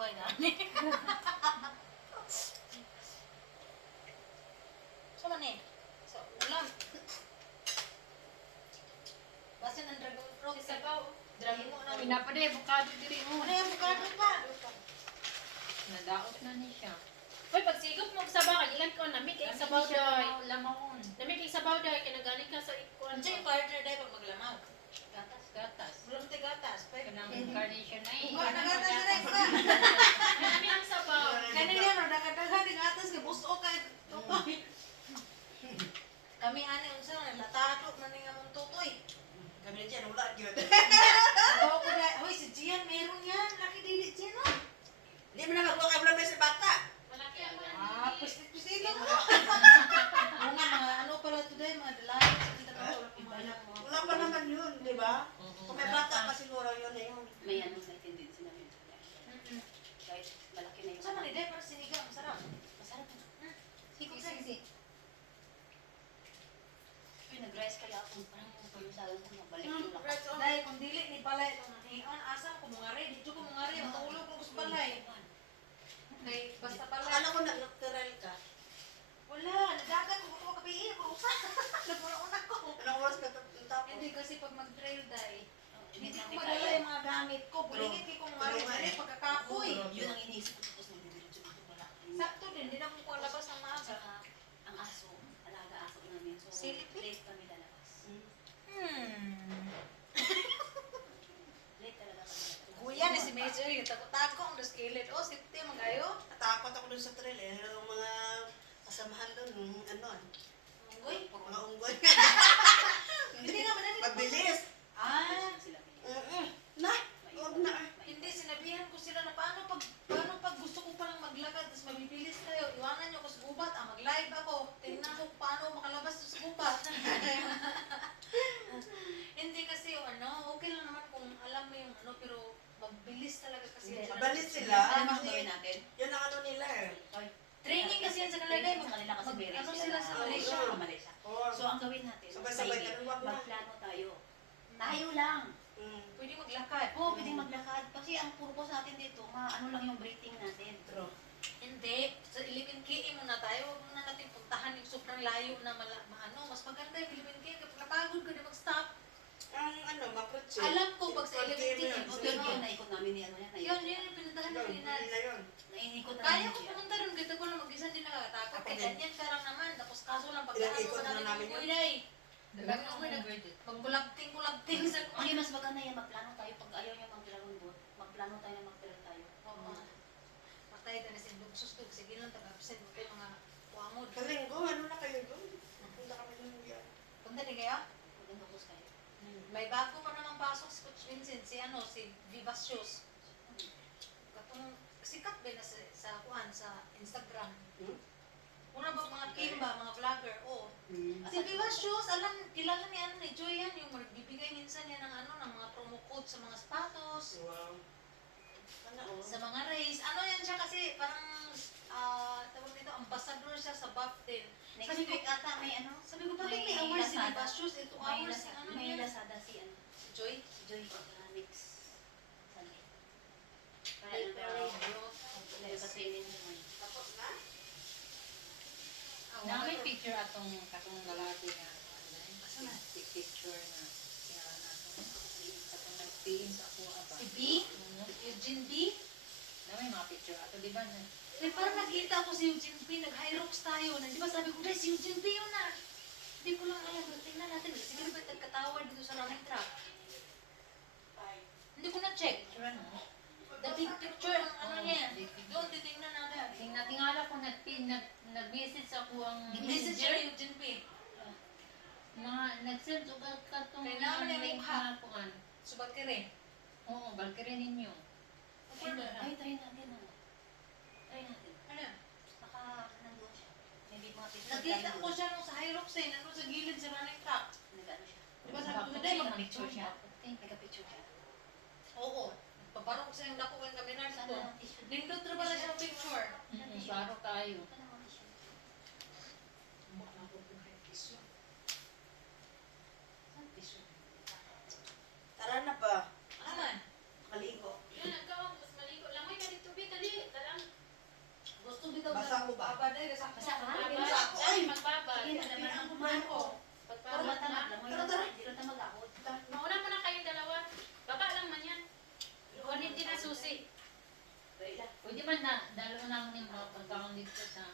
buhay na. Sama ni. Sa ulam. Basta ng dragon fruit. Isa pa, Dragon mo na. pinapa na avocado diri mo. Ano yung bukado pa? Nadaot na ni siya. Hoy, pag sigop mo sa baka, ilan ko namit kay sabaw day. Lamahon. Namit kay sabaw day kay nagaling ka sa ikuan. Ano yung partner dahil pag maglamag? Gatas. Ulam tayo gatas. Kanang carnation na eh. Wala na gatas na rin ba? Nami ang sabaw. Kanina yan, dagat-dagat yung gatas. Busto kayo. Kami ani unsa na latado man nga mong tutoy. Kami na dyan, wala yun. Ako ko dai, hoy si Gian meron yan. Laki dili Gian no. Hindi mo na magbuka mo lang sa bata. Malaki ang Ah, pwede mo. Oo nga, mga ano pala today, mga dalayan. Kita pa wala pa mga mo. Wala pa naman yun, di ba? Kung may bata pa siguro yun na yun. May ano may tendency na yun. Kahit malaki na yung Sama ni Day, para sinigang, masarap. masarap na. Sige, sige. Uy, nag-rice kaya ako. Parang yung sa alam ko mabalik yung lakas. Dahil kung dili ni palay itong hiyon, asam ko mungari, dito ko mungari, matulog ko sa palay. Kay basta palay. Akala ko nag-noctural ka. Wala, nadagan ko ko kapiin, kurusa. Nagmuna ko. Anong oras ka tapos? Hindi kasi pag mag-trail dahil, hindi ko Hindi madala yung mga gamit ko. Bulingit ko kung mungari, dali pagkakapoy. Yun ang iniisip ko tapos nagdidiretso dito pala. Sakto din, hindi na ko palabas ang maaga. Saka ang aso, alaga aso namin. So, Silip eh. late kami lalabas. Late talaga kami lalabas. Kuya ni si Major, yung takot-takot ang daskilit. Oh, safety, magayo. Natakot ako dun sa trail eh. Yung mga kasamahan dun, ano, Unggoy. mga unggoy. Hindi nga madali. Mabilis. Ah, Sila Na, huwag na. hindi, sinabihan ko sila na paano pag gusto ko palang maglakad, tapos mabibilis kayo, iwanan nyo ko sa gubat, mag-live ako, tingnan ko paano makalabas sa gubat. Hindi kasi yung ano, okay lang naman kung alam mo yung ano, pero mabilis talaga kasi. Hindi, yan. Mabilis sila. Alam mo ang gawin natin? Yun ang ano nila eh. Training kasi yan sa kanila, Training sa kanila kasi very ano sila sa Malaysia. Malaysia. Oo. So, ang gawin natin, Sabay-sabay sa ka, wag na. magplano tayo. Tayo lang. Pwede maglakad. Oo, pwedeng maglakad. Kasi ang purpose natin dito, ano lang yung breathing natin. True. Hindi, sa 11 km muna tayo, huwag muna natin puntahan yung sobrang layo na ano, mas maganda yung 11 km, kapag napagod ka na mag-stop. Ang ano, makrutsi. Alam ko pag sa 11 km, So, yun, naikot namin ni ano yan. yun yung pinuntahan namin ni Naz. na yun. Naiikot namin Kaya ko siya. pumunta rin, kita ko lang mag-isa din nakakatakot. Ako Kaya din. ganyan ka lang naman, tapos kaso lang pag Ilang ano ikot ka na namin namin yung yun? kulay. Dalang ang bird. Pag kulabting sa Okay, mas maganda yan, magplano tayo. Pag ayaw niya mag-dragon boat, magplano tayo na mag-trail tayo. Oo. Patay tayo na si Lugsos to, sige lang, taga-absent mo kayo mga wamod. Kalinggo, ano na kayo doon? Punta kami doon yan. Punta din kayo? Maganda focus tayo. May bago pa naman pasok si Coach Vincent, si Vivas Shoes. Katong sikat ba na sa kuan sa Instagram. Una ba mga Kimba, mga vlogger, oh. Si Vivas Shoes, kilala ni ano ni Joy yan, yung magbibigay minsan yan ng ano, ng mga promo code sa mga sapatos, Wow. Ano oh? sa mga race. Ano yan siya kasi parang tawag nito, ambassador siya sa buff din. Next Sabi ko, week ata may ano, Sabi ko, bakit may May awards si Lazada. Vivas Shoes? Ito may awards si ano may niya? Lazada si ano, Si Joy? si Joy next Sunday. Ay, Kaya pala bro. nagpa-training naman. Tapos na? Na may picture atong katong lalaki na Asa na? picture na sinara nato. Katong nagpiin sa ako aba. Si B? Eugene B? Na may mga picture ato di ba na May parang nakita ko si Eugene B, nag-Hyrox tayo. Di ba sabi ko, guys, si Eugene B yun na. Hindi ko lang alam, tingnan natin. Siguro ba nagkatawad dito sa running track? Hindi ko na-check. picture ano? The big picture, ang ano niya. Doon, titingnan natin. Tingala ko nag-message ako ang Message siya ni Eugene B. mga nag-send og katong Kailangan niya link mukha. na kuan. Subag ka rin. Oo, Valkyrie ninyo. Ay, try natin ano. Try natin. Ano? Baka nandoon siya. Maybe mga picture Nakita tayo ko doon. siya nung sa Hyrox eh, nandun sa gilid sa running track. Nag-ano siya. Di ba sabi ko, "Day, Mag-picture siya. Nag-picture siya. Oo. Paparok sa yung dako kang kaminar sa Sana to. ang tissue. Nindot na pala siya picture. Klaro tayo. Sana ang tissue. Saan tissue? Tara na ba? Aman. Maligo. Yun, nagkawa, mas maligo. Langoy ka dito, Bita. man na, dalo naman yung mga pagkaon dito sa